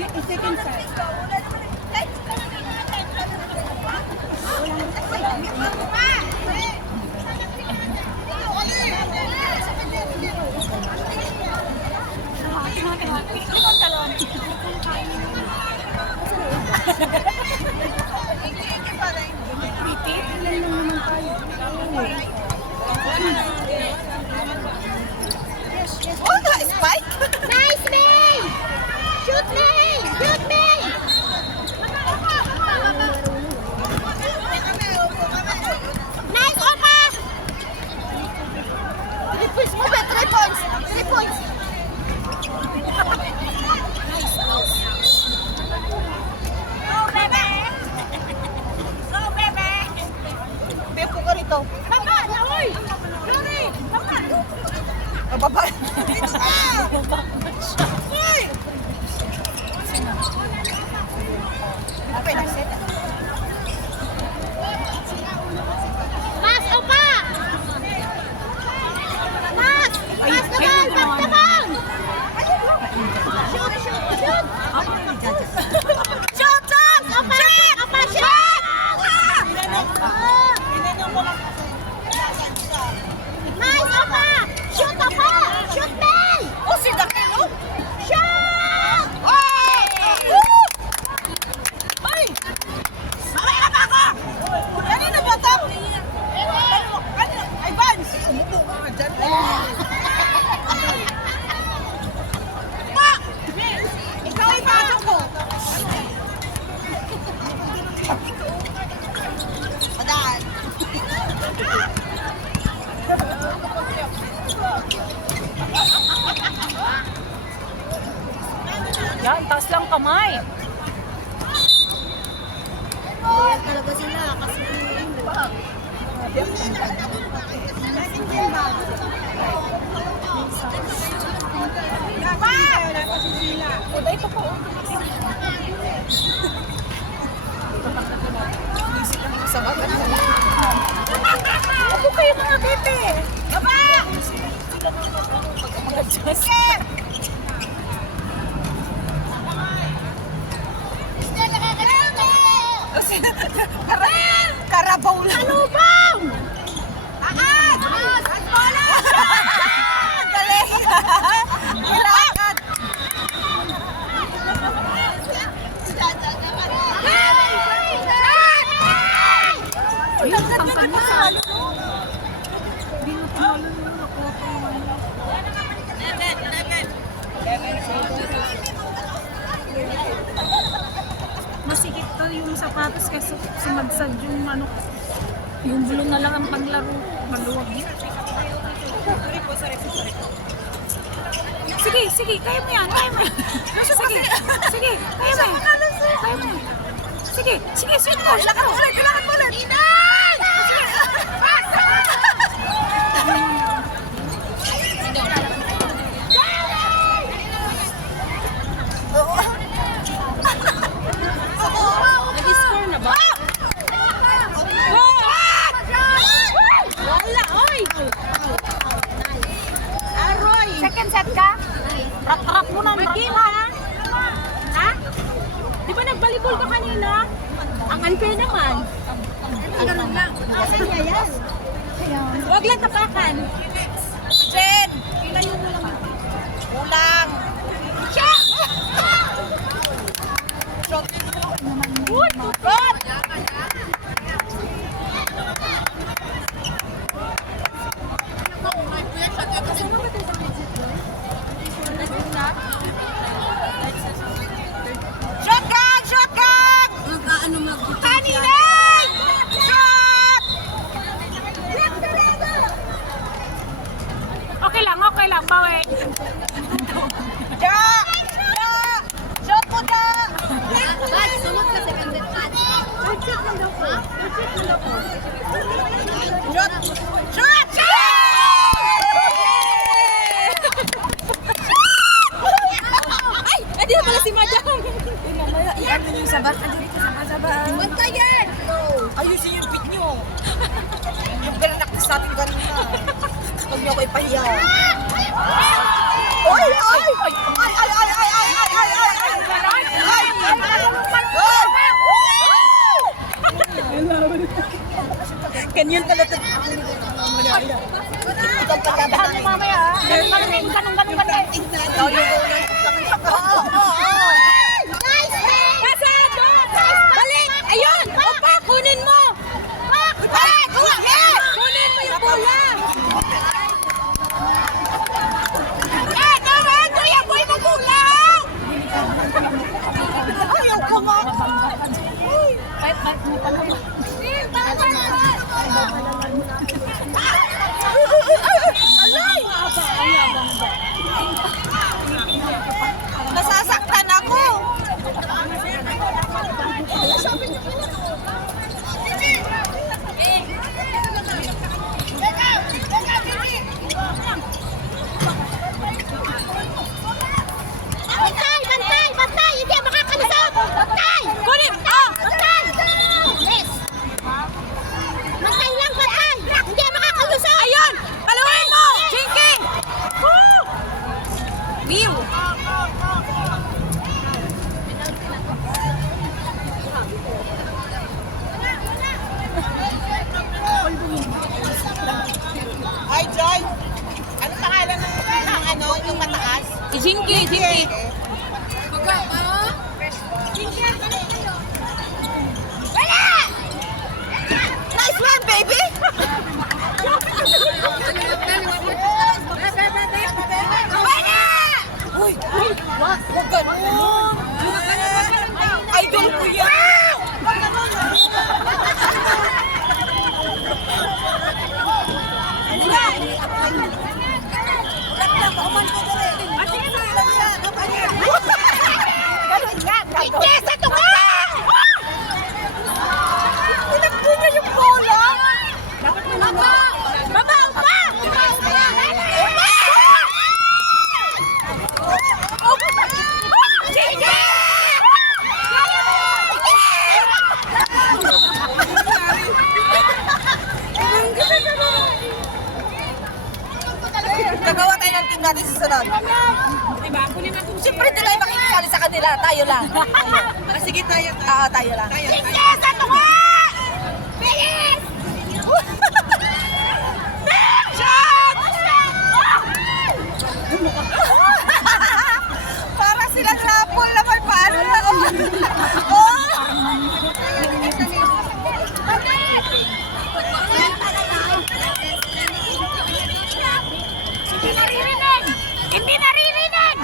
Second set. Oh, na-spike! Nice, May! Shoot, May! Shoot, May! Nice, Opa! 3 points mo, Ben! 3 points! 3 points! Nice, nice. Go, bebe! Go, bebe! Tempo ko rito. Baba! Naoy! Yuri! Baba! Mababa. Dito ka! Hoy! Okay, nag-set. Mas, Opa! Mas! Mas naman! Mas naman! Shoot, shoot, shoot! Shoot, shoot! Opa, shoot! Opa, shoot! Nice, Opa! Shoot, Opa! Shoot, Mel! Oh, si Daki! Oh! Shoot! Oh! Woo! Ay! Mamaya na ba ako? Ano na ba ito? Ay, Vance! Sumuko ka nga dyan. Pa! Ikaw ay pasok ko. Padaan. Yan, taas lang kamay. Ayan talaga sila kasi Uday ito po. Sa bagat mo. Ako kayo mga bebe. Baba! Mag-adjust. Karabaw lang. Ano bang? Taas! Taas bola! Dali! Ilakad! Ay, tangkad na. Hindi na panalo na ako. Masikip to yung sapatos kasi sumadsad yung ano. Yung bulong na lang ang panglaro. Maluwag yun. Sige, sige, kaya mo yan, kaya mo yan. Sige, sige, kaya mo yan. Kaya mo yan. Sige, sige, shoot mo, shoot mo. Ilakad ulit! Nag-score na ba? Wala, oy! Aroy! Second set ka? Rak-rak mo na, Mag-game ha? Ha? Di ba nag-volleyball ka kanina? Ang unfair naman. Ganun lang. Asan niya yan? Huwag lang tapakan. Jen! Kulang! Shot! Shot! Good! Good! Shotgun! Shotgun! Kaninay! Shot! Okay lang, bawi. Ja! Ja! Shot mo na! Bad, sunod ka sa ganda. Third shot lang daw po. Third shot lang daw po. Shot! Shot! Shot! Ay, hindi na pala si Madam. Mamaya, i-ano nyo yung sabak. Ando dito sabak. Bantayan! Ayusin yung pit nyo. Yung pinanaktis natin kanina. Huwag nyo ko ipahiya. Oy! Oy! Ay! Ay! Ay! Ay! Ay! Ay! Ay! Ay! Ay! Idol ko yan! Prinsesa, ito nga! Tinakbo niya yung bola! Baba! Baba! Upa! Sige! Gagawa tayo ng team natin sa sunod. Diba? Kunin natin Siyempre, hindi tayo makikisali sa kanila. Tayo lang. Sige, tayo. Oo, tayo lang. Prinsesa, ito nga! Bilis! Shot! Para silang rapol na may paano. Oh! Hindi naririnig! Hindi naririnig!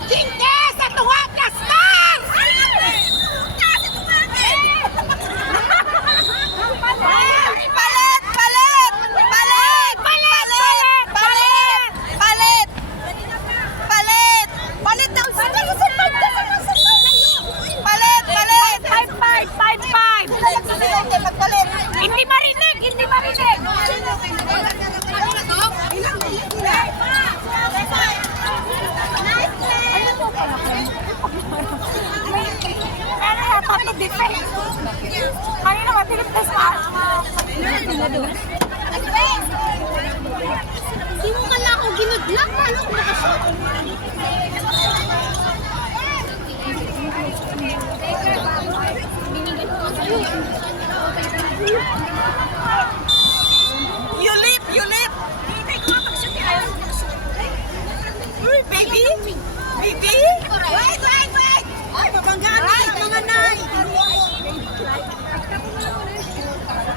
Prinsesa, ito nga! Plastar! Palit! Palit! Palit! Palit! Palit! Palit! Palit! Palit daw sila. Palit! Palit! 5-5! Magpalit! Hindi marinig! Hindi marinig! Ano na pato defense? Kanina matilit na sa Hindi mo kala ako ginudlak. Paano ko nakashoot? You leap! You leap! Hindi ko mapag-shoot eh. Uy, baby! Baby! Wait! Ay, mabanggaan na mga nay!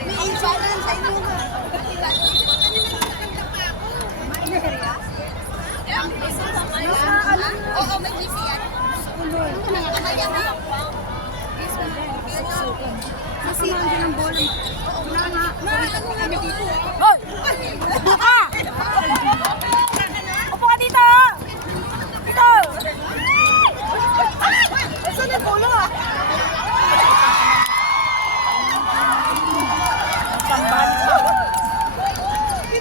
May insurance sa inyo. Oo, may easy yan. Kasi yung bola. Hoy! Upo ka! Upo ka dito! Dito! Saan yung bola?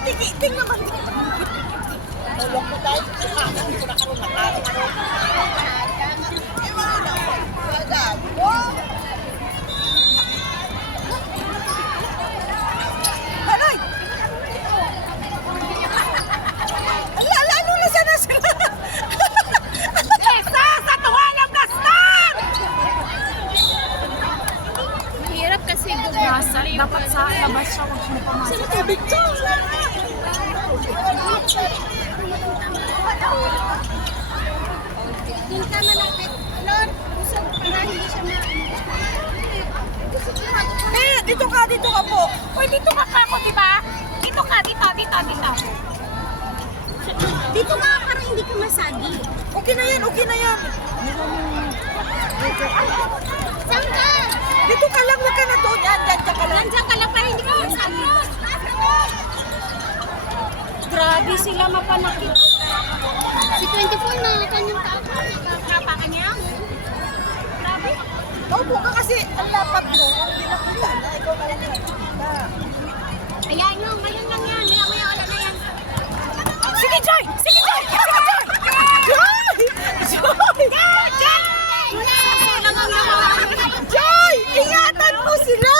Tikiting naman. Tulong ko tayo. Aray! Lalo na sana sila. Isa sa tuwalang plastar! Hirap kasi Nasa, dapat sa labas siya kung sino pumasok. Tubig to. Doon ka malapit. Lord, gusto para hindi siya Dito ka po. Uy, dito ka ako, di ba? Dito ka, dito. Dito ka para hindi ka masagi. Okay na yan, okay na yan. Saan ka? Dito ka lang, wag ka na doon. Diyan ka lang. Nandiyan ka lang para hindi ka masagi. Grabe sila mapanakit. Si 24 na kanyang tao. Kapa ka niya? Grabe. Opo ka kasi ang lapad mo. Hindi na kita na. Ikaw na lang nakikita. Ayan nyo, ngayon lang yan. Maya wala na yan. Sige, Joy! Sige, Joy! Sige, Joy! Joy! Joy! Ingatan mo sila!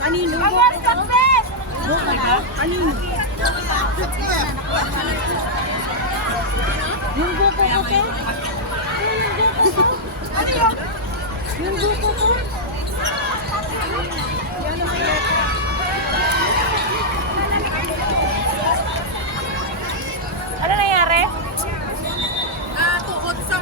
Kanino? Kanino? Yung buko ko, te? Ano yun? Yung buko ko? Ano nangyari? Tuhod sa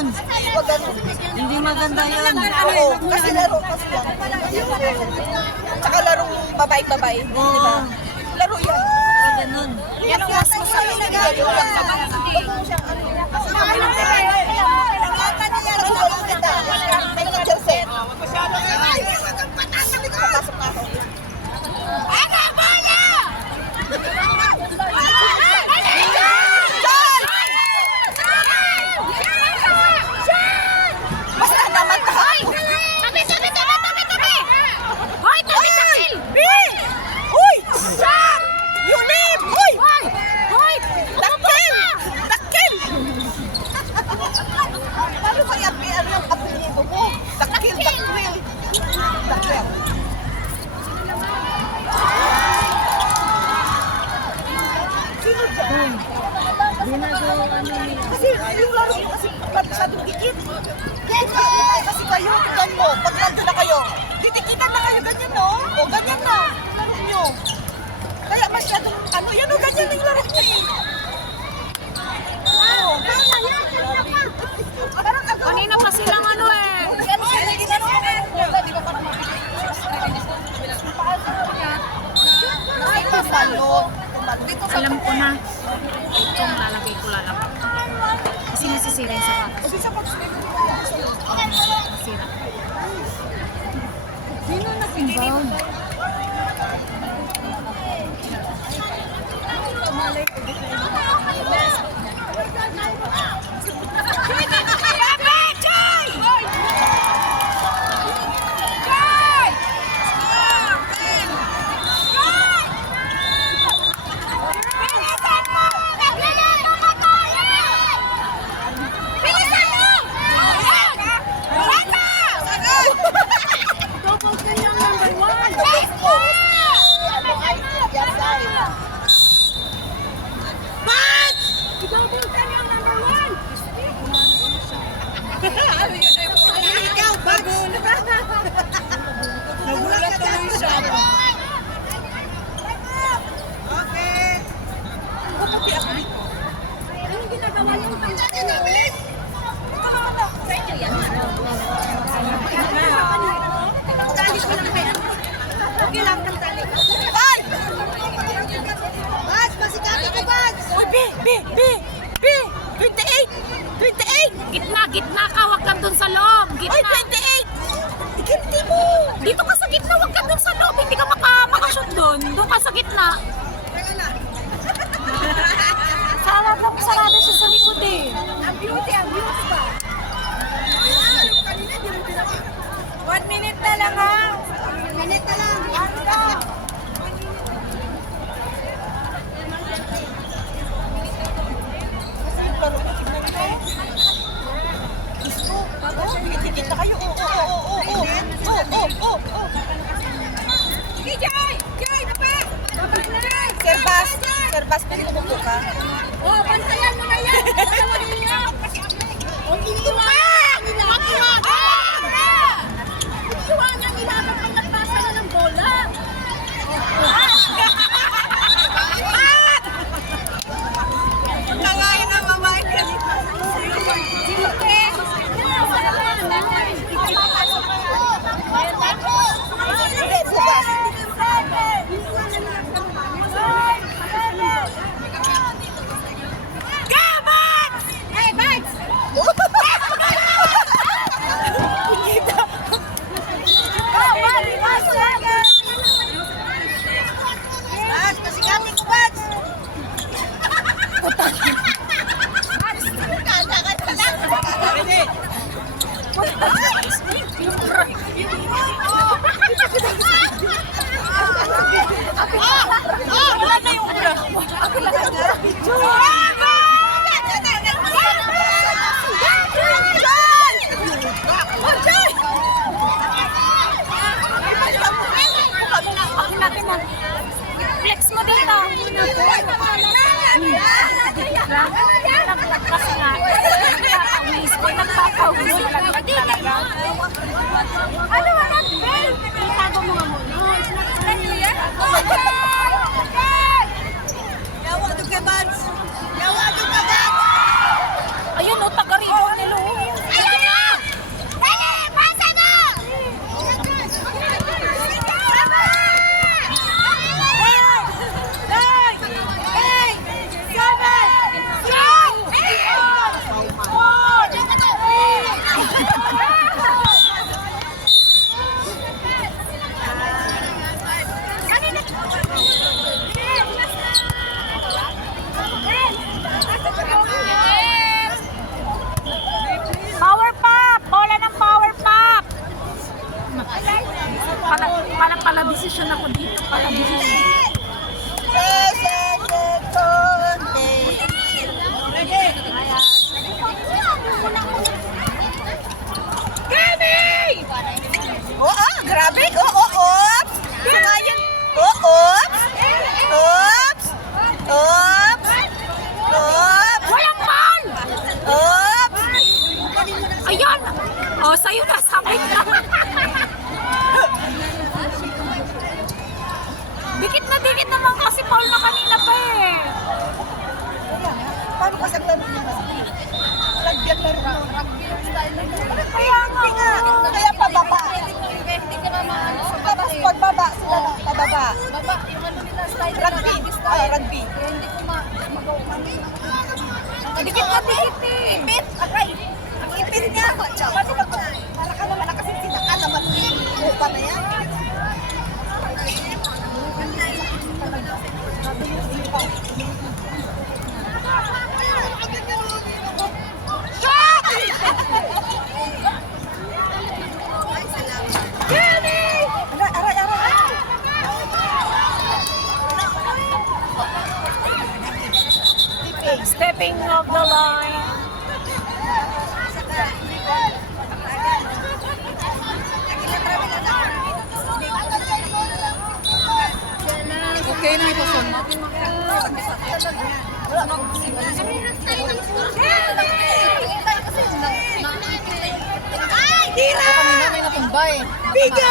yun. Wag ganun. Hindi maganda yun. Oo, kasi laro kasi lang. Tsaka larong babae-babae. Di ba? Laro yan. Pag ganun. Yan ang mas masarap na laro. Huwag mo siyang ano. Tulungan kita. May Chelsea. Papasok na ako. Basta naman ka. Tabi! Hoy, tabi! Uy! You leave! Uy! Hoy! Dakil! Dakil! Ano ba yan? Ano yung apelido mo? Dakil, Dakwil. Dakwil. Sino dyan? Kasi yung laro mo kasi masyadong gigit. Kasi kayo, tignan mo, pag nandun na kayo, titikitan na kayo, ganyan no? O ganyan na, laro nyo. Kaya masyadong, ano, yan o, ganyan na yung laro nyo eh. Oo. Parang ano, Kanina pa silang ano eh. di ba parang tumalon. Alam ko na. Itong lalagay ko lalapag. Kasi nasisira yung sapatos. Nasira. Sino na-inbound? Nagulat tuloy siya. Okay. Pati ako dito. Anong ginagawa yung Galis ko lang kaya. Okay lang ng tali. Bye! Bats, masikati ko, Bats! Uy, B! 28! Gitna ka. Huwag kang dun sa loob. Uy, Gitna. 28! Ikinti mo! Dito ka sa gitna. Huwag kang dun sa loob. Hindi ka makashoot dun. Doon ka sa gitna. Sarado siya sa likod eh. Ang beauty pa. 1 minute na lang ha! 1 minute na lang. Tigil na kayo. Oo. Sige, Jai! Jai, dapat! Dapat na! Serbas, pinumuto ka. Oh, bantayan mo na yan! Bantayan niyo! Huwag iniiwanan nila! Iniiwanan nila kapag nagpasa na ng bola! Nangayon na babae kanina. Hindi, bukas. Hey, Bats! Bats, pasikati ko, Bats! Pwede. Wala na yung ura. Ako lang ang Ako natin na. Flex mo dito. Kasi nga, nagpapawis talaga. Ano ba yan, Bel? Itago mo nga muna. Yawag doon kay Bats! Yawag doon kay Bats! Ayun o, taga rito nilo. ko dito pala dito. Kenny! Oo, grabe. Oops. Sumayan. Oops. Oops. Oops. Oops. Walang ball! Oops. Ayan! O, sa'yo na, sabi na. Dikit naman kasi Paul na kanina pa eh. Paano kasi ang laro niya? Lagyan laro mo. Kaya nga. Kaya pababa. Tapos pagbaba sila na. Pababa. Baba, yung ano nila, style Rugby. Ay, rugby. Kaya hindi ko magawa kami. Dikit na dikit eh. Ipit. Aray. Ang ipit niya. Pati ba para ka naman kasi sinaka naman. Upa na yan. Stepping off the line. Okay na ito, son. Ay, tira! Kanina may natumba eh. Video!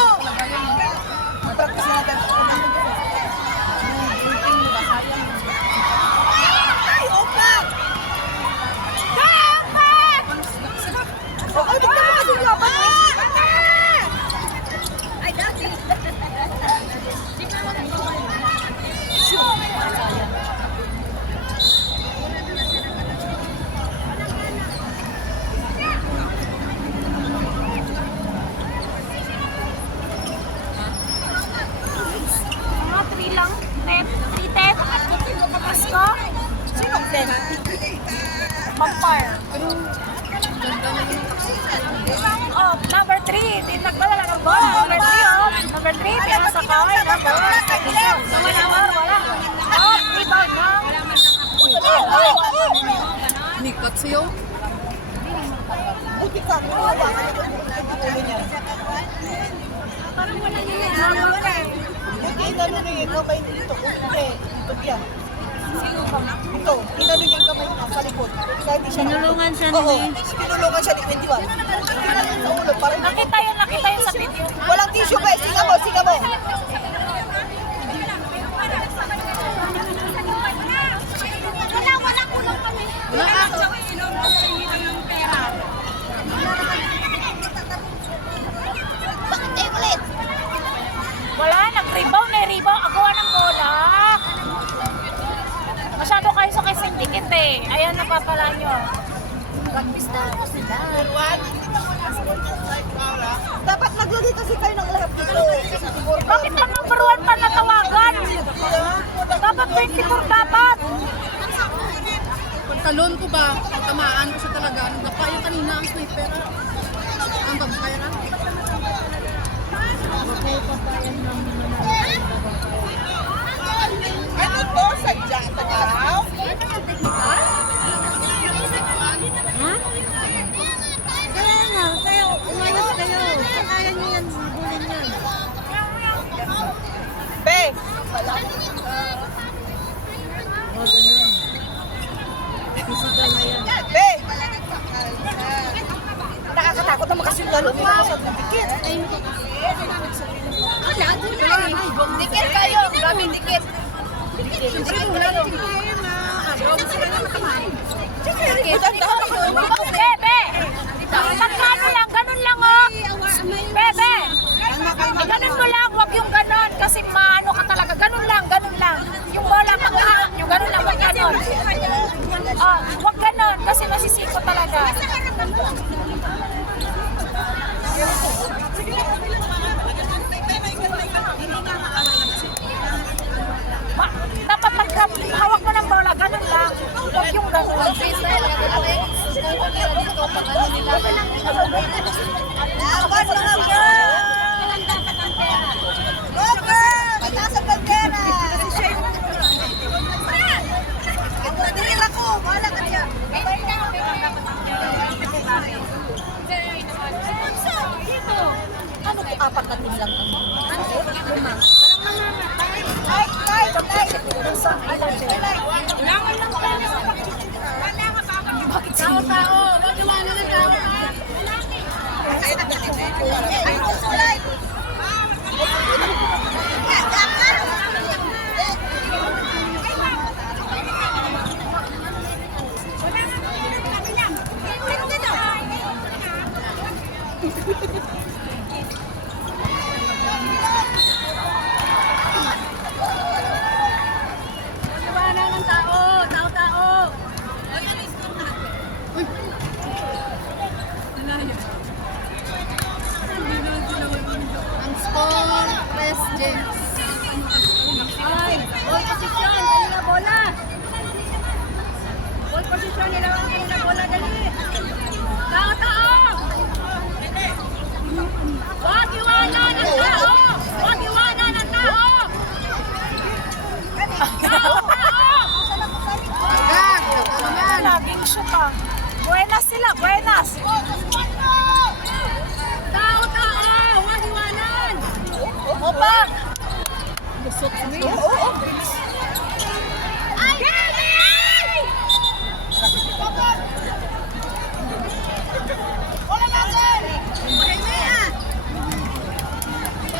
Practice natin. Ay, opa! Oh, ay, tignan mo kasi yung laban mo. Ay, dati. Mga 3 lang. 3 10. Pasko. Sino ten? Vampire. Oh, number 3. Nagdala ng ball. Number 3, oh. Number 3, pero sa kaway. Number 1. Wala. Oh, rebound lang. Nikat siyo. Buti ka. Kawawa ka na yung ulo niya. Parang wala nila. Normal eh. Buti inano niya yung kamay dito. Hindi. Dito yan. Ito. Inano niya yung kamay sa likod. Kaya hindi siya Sinulungan siya Oo. ni- Sinulungan siya ni 21. Tinanong sa ulo. Parang Nakita yun sa video. walang tissue ba? Singa mo. Wala kulong kami. Bakit kayo ulit? Wala, nag-rebound eh. Rebound, agawa ng bola. Masyado kayo sa kising dikit eh. Ayan, napapala nyo. Dapat naglagay kasi kayo ng lahat dito. Bakit pa number 1 pa natawagan? Dapat 24 dapat. Pagtalon ko ba, tamaan ko siya talaga. Nagdapa yung kanina ang sniper. Ang babaera. Ano to? Sadya ka daw? Kaya nga, kayo, umayos kayo. Kaya niyo yan, bulin yan. Be! Be! Nakakatakot naman kasi yung lalo. Hindi mo sa dikit. Dikit kayo, daming dikit. Siyempre, wala lang. Bebe! Magkano lang, ganun lang oh. Bebe! Ganun mo lang, wag yung ganun. Kasi maano ka talaga. Ganun lang. Yung bola, yung ganun lang, wag ganun. Oh, wag ganun, kasi masisiko talaga. Dapat pagka hawak mo ng bola, ganun lang. Huwag yung ganun. Laban mga girl! Go girl! Tao, tao! Huwag iwanan ang tao! Huwag iwanan ang tao! Tao, tao! Laging shoot ah. Buenas sila, buenas. Tao, tao! Huwag iwanan! Opa!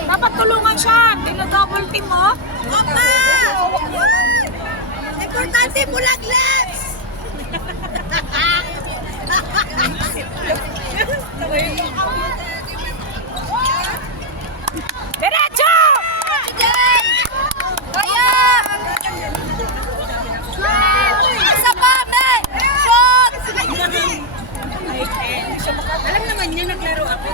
Dapat tulungan siya. Tino-double team mo. Opa! Importante mo lang, Lex! Diretso! Kaya! Isa pa, men! Shot! Alam naman niya, naglaro ako.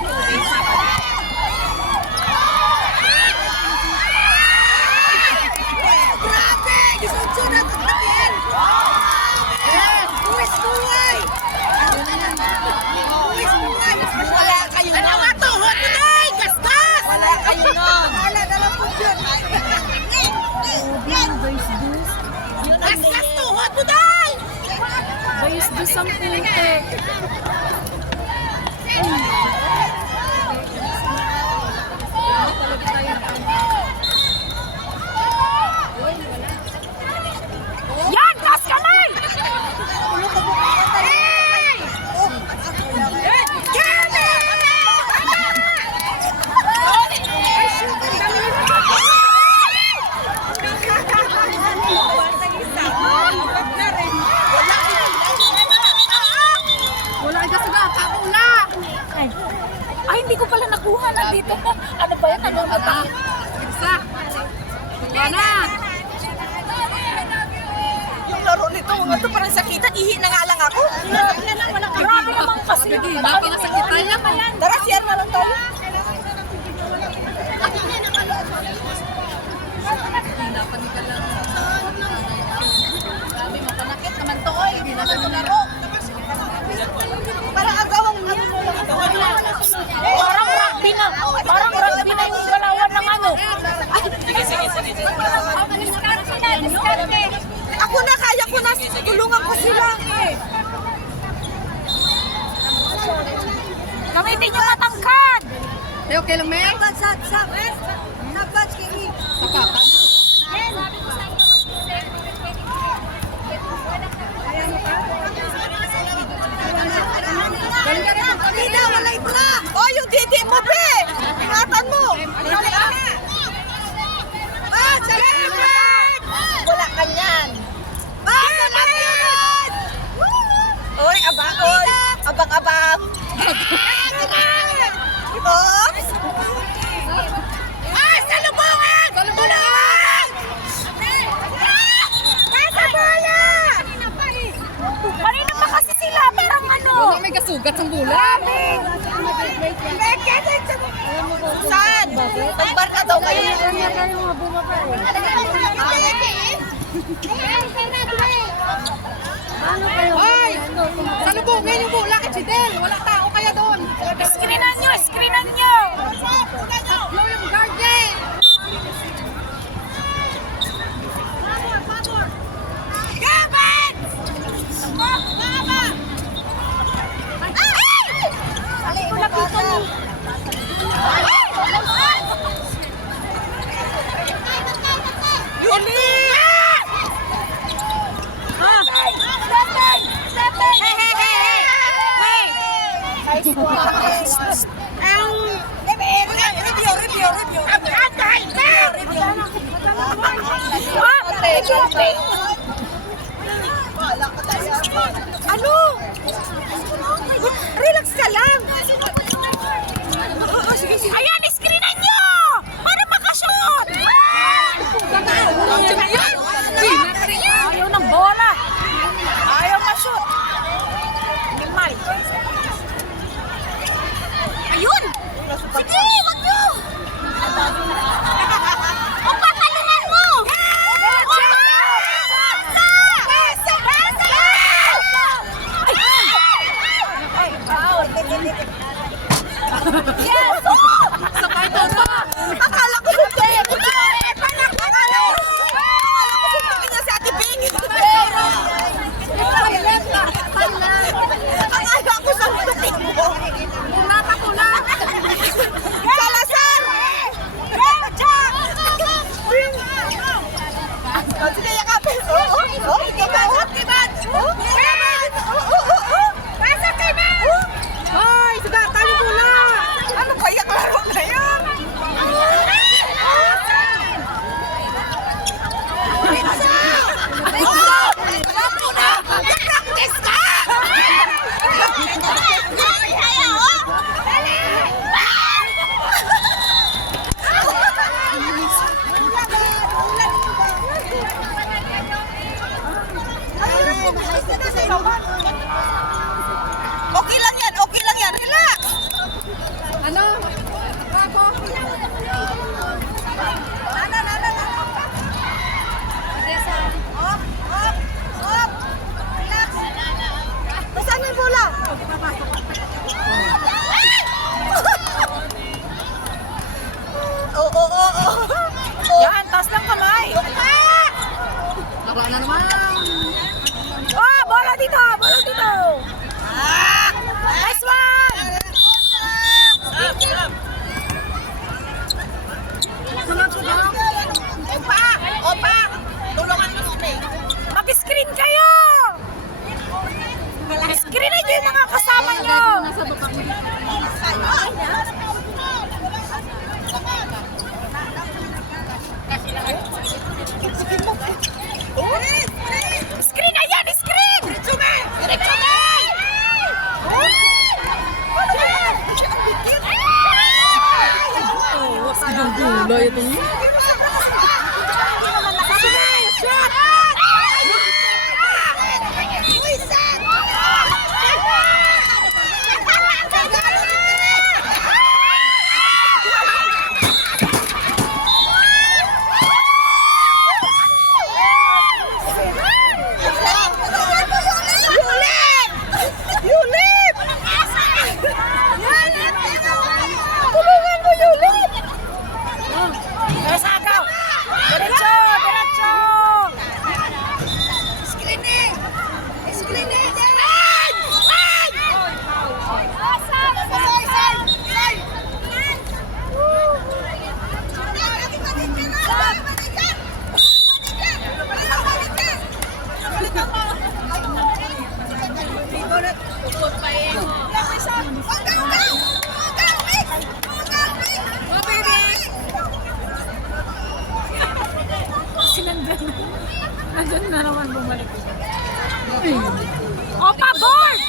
Grabe! Gisunod-sunod ang kapil! Buwis-buway! Buwis-buway! Wala kayo nun! Dalawa tuhod mo na! Gasgas! Wala kayo nun! Wala, dalawang yun! Gasgas tuhod mo na! Bayos do something eh. Yan! Taas kamay! Wala ka sa gata, pula! Ay, hindi ko pala nakuha. Nandito na. Ano ba yan? Ano ba ba? Isa! Yan na! Yung laro nito, ito parang sakitan, ihi na nga lang ako. Grabe naman kasi. Baka nasakitan na ba yan? Tara, siyan na lang tayo. Sabi mo, panakit naman to, oy! Hindi na ganun laro! Parang agawang ano mo lang. Parang rugby na. Parang rugby na yung galawan ng ano. Ako na, kaya ko na. Tulungan ko sila. Gamitin yung matangkad. Okay lang, Mel? Sab. Nabat kini. Sakatan. Hindi walay bra. Oh, yung didi mo, be. Ingatan mo. Ah, salamat. Wala ka niyan. Ah, salamat. Oy, abang-abang. Oops. Ah, salubungan! Salubungan! Nasa bola! Kanina pa kasi sila. Parang ano. Wala may kasugat sa bulan. Saan? Nagbarka daw kayo. Hoy! Salubungin yung bola kay Fidel. Wala tao kaya doon. Screenan nyo. Screenan nyo. Tatlo yung guardian. Ano? Relax ka lang. Ayan, screenan nyo. Para makashoot. Ayaw ng bola. Ayaw ma-shoot. Animal. Ayun. Sige, wag nyo. Ang patalungan mo. Okay lang yan, okay lang yan. Relax. Ano? Op, op, op. Relax. Saan yung bola? Oo, oo, oo. Yan, taas ng kamay. Laro na naman. Oh, bola dito, bola dito. Nice one. Sunod. Opa, opa. Tulungan mo si May. Mag-screen kayo. Screen na yung mga kasama nyo. Nasa baba ko. Screen na yan, screen. Diretso me. Diretso me. Ang gulay ito niya. Tulungan mo, Yulit. Nasagaw. Diretso, diretso. Screening. Screening. Nandun na naman bumalik. Opa, board!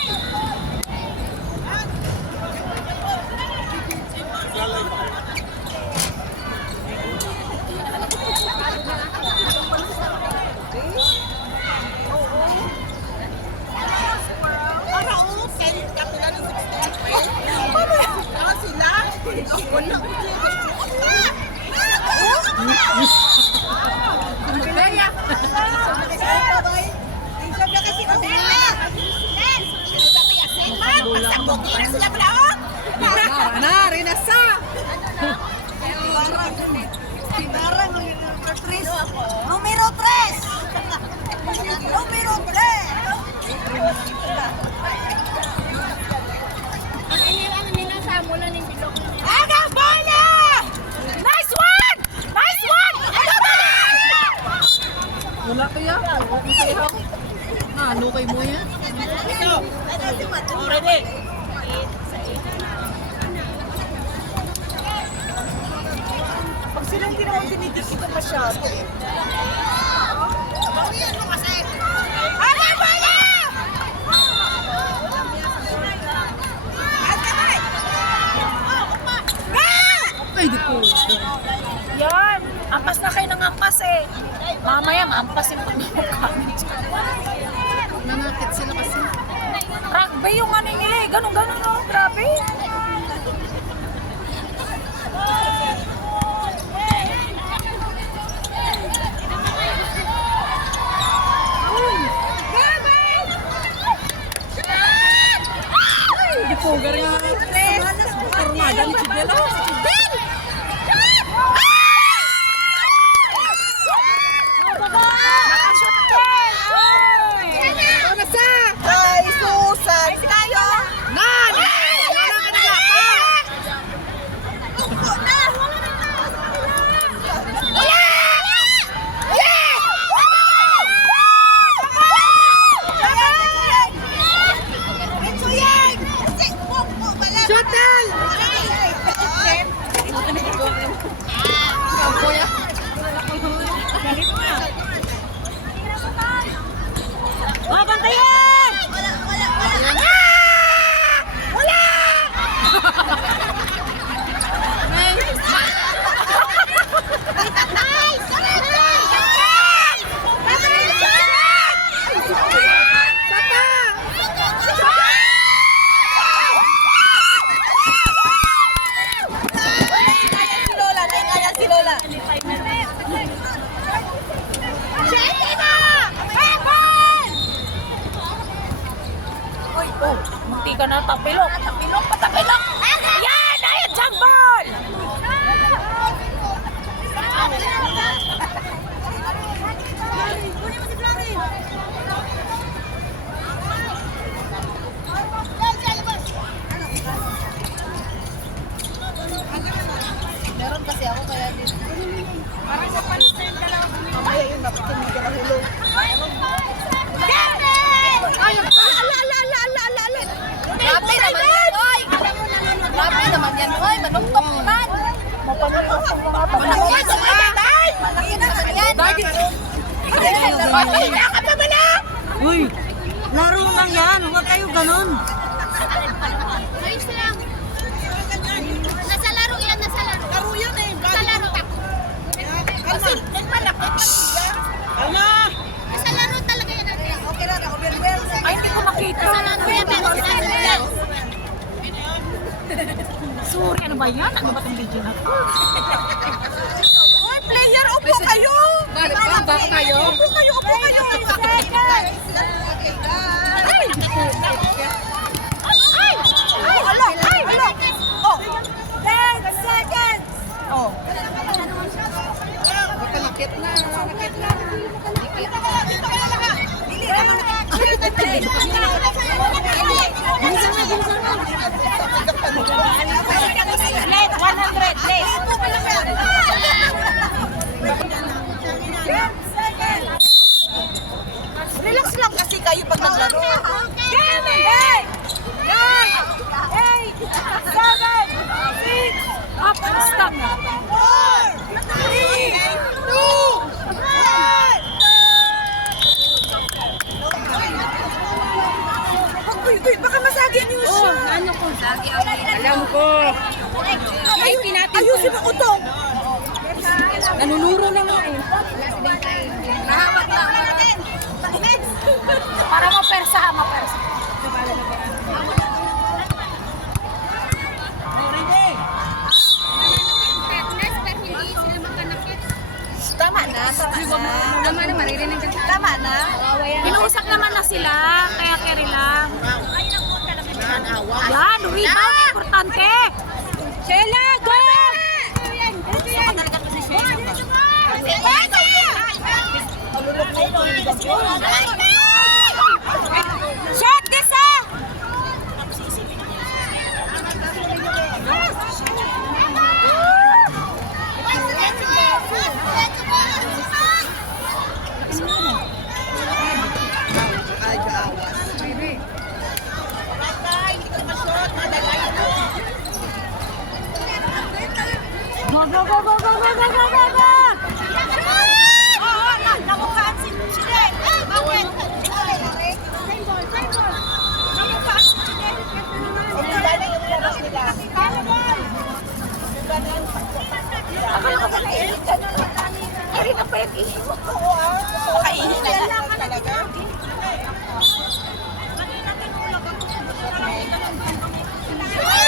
Na, rinasa. Numero 3. Numero 3. Aga, bola! Nice one! Nice one! Wala kaya. Okay sa'yo. Ano kay mo yan? Ready. Pag silang hindi naman dinidikit na masyado. Aga, bola! Ay, di ko. Yan, ampas na kayo ng ampas eh. Mamaya, maampas yung pagmamukha. Nanakit sila kasi. Rugby yung ano nila eh. Ganun, oh. Grabe. Di ko, gari nga. Karmadan, sigla. Nakashoot din! Ay! Ano sa? Ay, Susan. Tayo. Nan! Wala ka nagapa! Upo na. ka na tapilok. Tapilok, patapilok. Yan! Ayan, jump ball! Meron kasi ako kaya dito. Parang sa pansin ka lang. Mamaya yun, dapat hindi ka nahulog. Grabe naman yan, oy! Grabe naman yan, oy! Manungtong man! Mapanukok ang mga Oy, tumatay! Malaki naman yan! Uy, laro lang yan. Huwag kayo ganun. Ayos lang. Nasa laro yan, nasa laro. Laro yan eh. Nasa laro. Kasi, malapit na siya. Ala! Nasa laro talaga yan. Okay na, over-well. Ay, hindi ko makita. Nasa laro yan, pero nasa laro yan. Sorry, ano ba yan? Ano ba itong video na to? Hoy, player, upo kayo! Baka kayo? Upo kayo, upo kayo! Ay! Ay! Ay! Ala! Ay! Ala! Oh! 10 seconds! Oh! Nakit na! Nakit na! Dito kayo lahat! Dili naman! Late, 100, late. Relax lang kasi kayo pag naglaro. Game! 8, 9, 8, 7, 6, up, stop. 4, 3, 2, 1! Baka masagi niyo siya. Ano ko? Alam ko. Ay, pinatid ko. Ayusin mo utong. Nanunuro na nga eh. Nahamak lang. Para mapersa ha, mapersa. Fitness, pero hindi sila makanakit. Tama na, tama na. Tama na, maririnig ka. Tama na. Pinuusak naman na sila, kaya carry lang. Yan, rebound, importante. Sheila, go! Shot this ah! Go, go, go, go, go, go, go, go, go, go! Oo, namukhaan si Chile. Bakit? Namukhaan si Chile. Hindi ba na yung labas nila? Akala ko ba nailit ka na naman namin? Ay, na pa yung ihip ko. Oo ah. Makainin na lang talaga.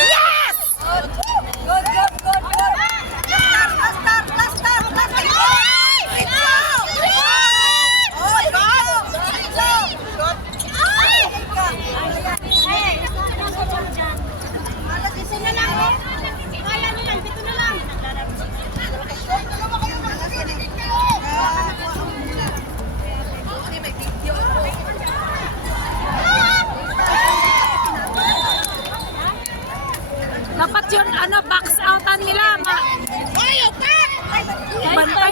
Yes! Good, good, good, good. Last start, last start, last start. Oh, go! Dito na lang, oh. Kaya nyo lang, dito na lang. Dapat yun, box outan nila.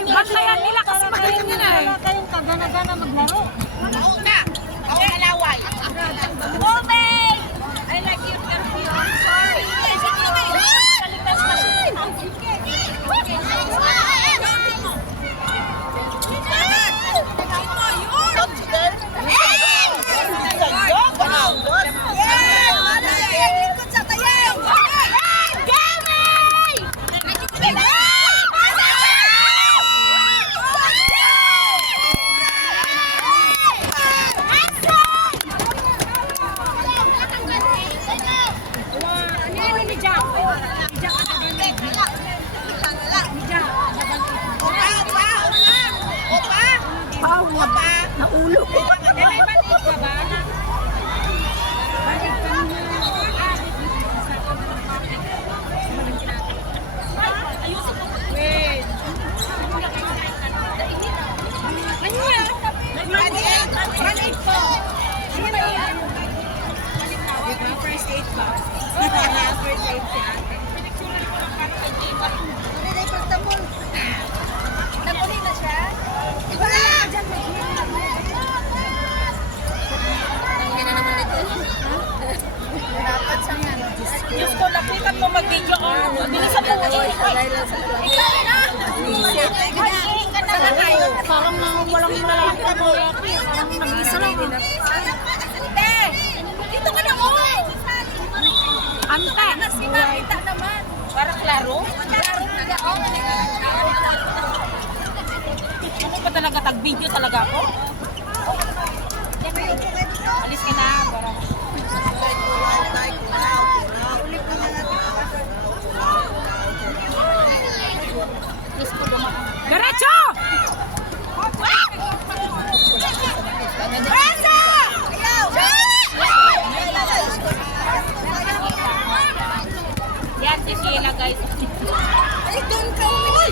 Bantayan nila kasi magaling yun eh. Wala kayong kagana-gana maglaro. I like your perfume. Sorry. Naulo. Banig ka ba? Banig ka na. Nag-uli na siya? Diyos ko, nakita mo mag-video ko. Bilisan mo. Parang walang malaki na kuya. Parang nag-isa lang. Dito ka na mo! Anta. Kita naman. Parang klaro. Klaro na ako. Ano ba talaga? Tag-video talaga ako? Alis ka na. Parang. Diretso! Yan, si Sheila guys. Ay, doon ka! Uy!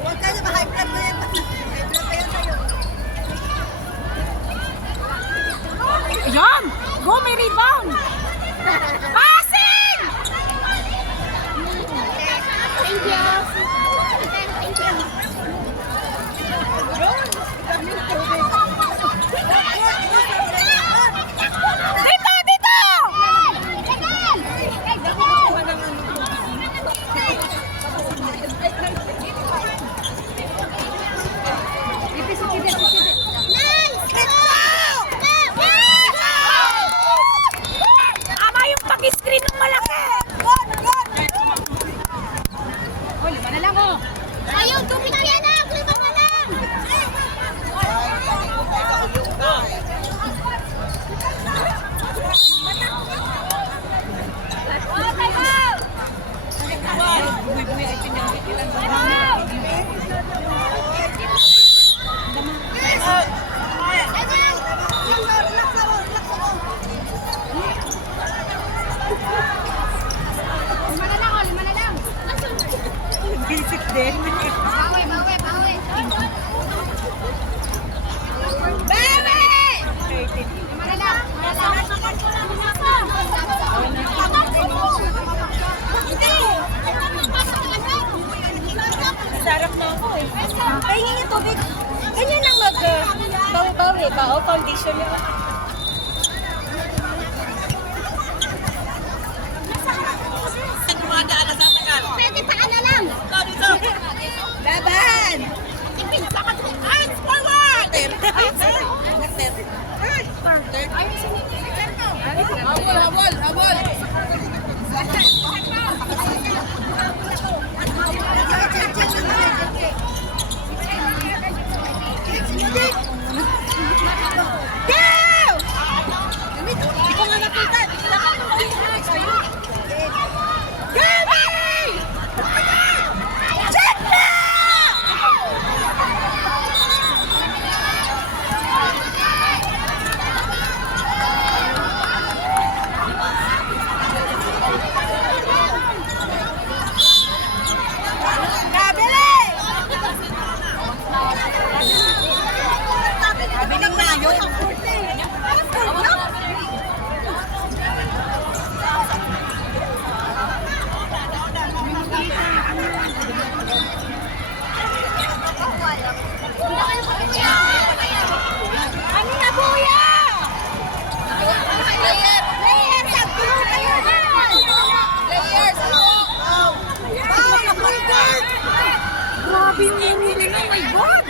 Huwag ka na, ma-high blood mo yan. High blood pa yan sa'yo. Ayan! Go, may rebound! Passing! Thank you. Thank you. Dito! Dito! Tama yung pag-screen ng malaki! Oh, lima na lang oh! Ayaw, tubig yan na. Lima na lang. Lima na lang, oh. Lima na lang. Basic din. Bawi, bawi, bawi. Lima na lang. Sarap na ako eh. Ay, hindi tubig. Ganyan lang mag-bawi-bawi ba? O, foundation na. Pwede pa na lang. Laban! Eyes forward! Habol, habol! Hindi ko nga nakita. Bilang na yun. Ano na buya? Layers up! Layers up! Grabe yung huli na, my God!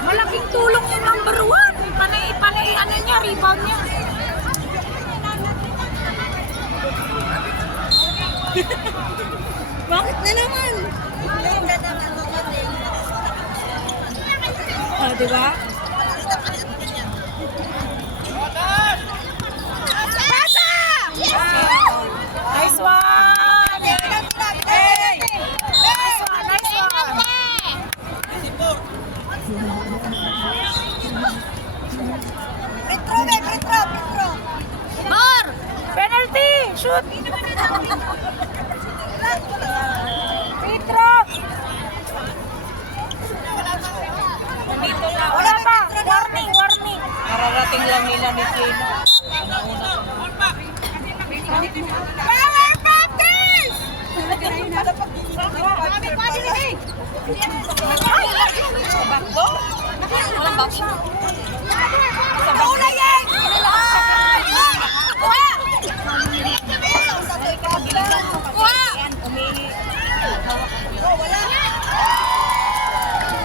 Malaking tulong yung number 1. Panay, ano niya, rebound niya. Bakit na naman? Oh, di ba? Nice one! Hey! Nice one, nice one. Petro! More! Shoot! Pedro! Wala pa! Warning, warning! Mararating lang nila ni Kena. Power practice! Walang boxing. Paula yan! Kuha! Kuha!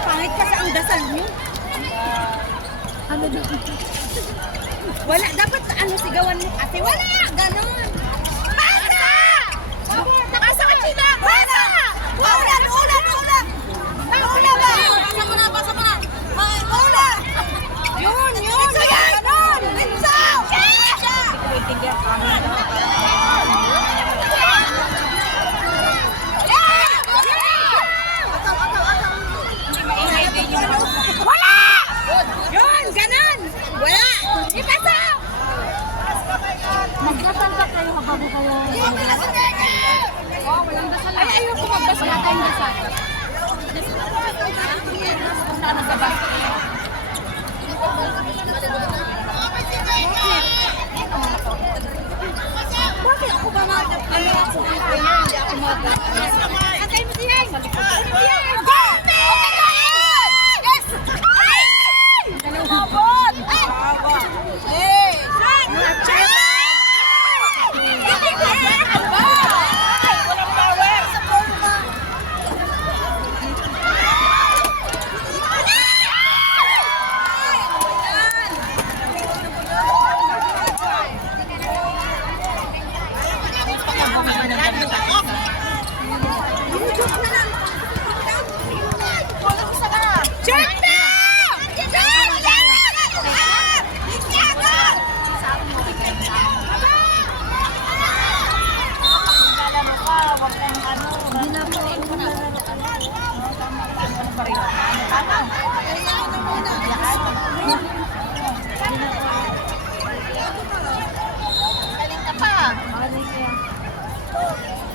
Pangit kasi ang dasal niyo. Ano dito? Wala, dapat ano sigawan mo ate. Wala, ganon. Pasa! Pasa ka, China! Pasa! Ulan! Ulan! Ulan! Ulan ba? Pasa mo na! Pasa mo na! Ulan! Yun! Yun! Ganon! Pinso! Wala! Yun, ganon. Wala. Ipasa! Magdasal ba kayo habang kayo? Ay, ayoko magbasa na tayong dasal. Sana sa bas. Bakit ako ba na? Ano ako? Hindi ako magbasa. Atay mo siyan! Siyan! Go! Okay, go! Yes! Ay! Lumabot! Hey! Walang power! Check na!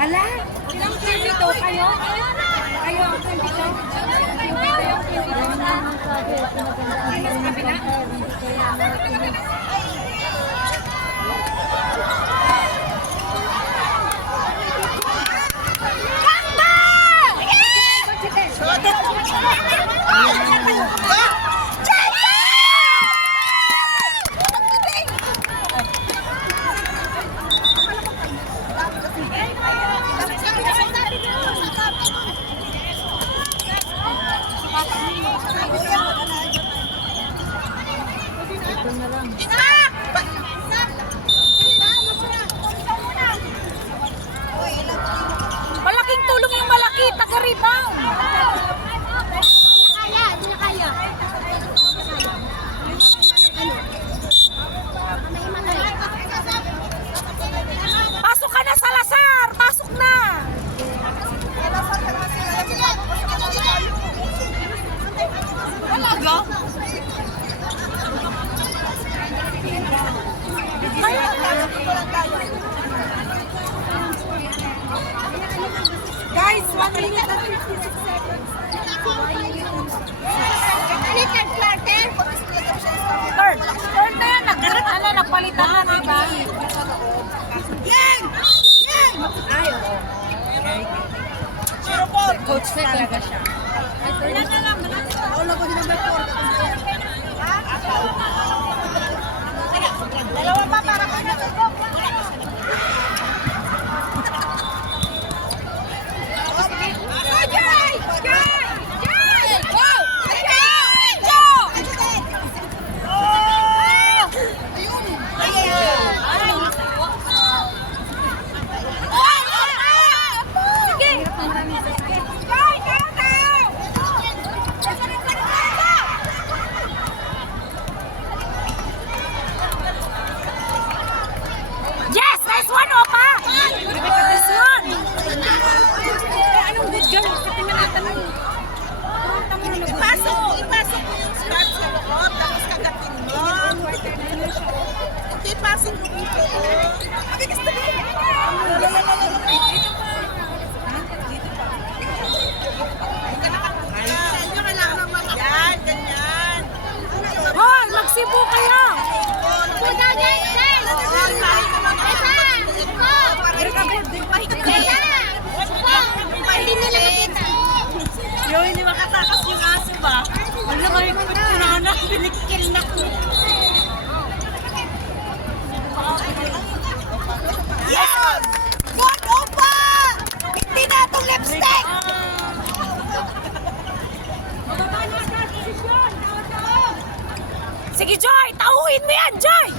Hala, ilang 22 kayo? Kayo ang 22. Malaking tulong yung malaki, taga-rebound. Kaya, hindi na kaya. Pasok ka na, Salazar! Pasok na! Talaga? Guys, 1 minute and 56 seconds. Third. Third na yan. Nagpalitan na, diba? Coach talaga siya. Dalawa pa para kanya. Yes! Nice one, Opa! Nice one! Anong good girl? Sa tingnan natin mo. Ipasok mo yung start sa loob, tapos kagatin mo. Okay, passing mo dito. Mabilis na Magsibo kayo! Hindi nila makita. Yung hindi makatakas yung aso ba? Ano kayo ko na pinikil na ko. Yes! Good opa! Hindi na itong lipstick! Sige, Joy! Tauhin mo yan, Joy!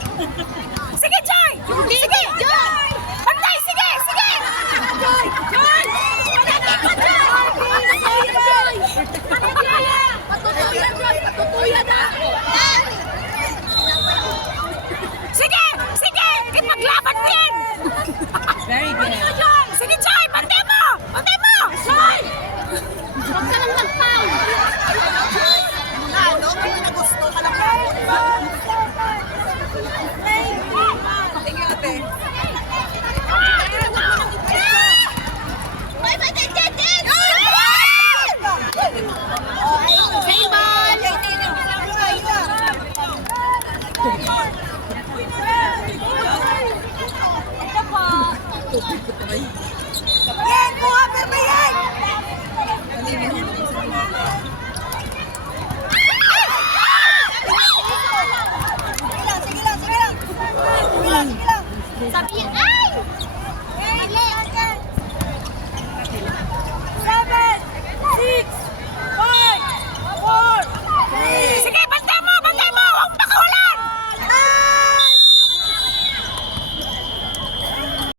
Sige, Joy! Sige! Joy! Pantay! Sige! Sige! Joy! Joy! Sige! Sige! Ipaglaban mo yan! Very good. Sige, Joy! Pantay mo! Pantay mo! Joy! Huwag ka lang mag-foul. Ano? Kung nagusto ka lang Tingin ate. Bye, bye, din. Same ball! Yan! Kuha pa ba yan? Sige lang! Sige lang! Sige lang! Sige lang! Sabi yan,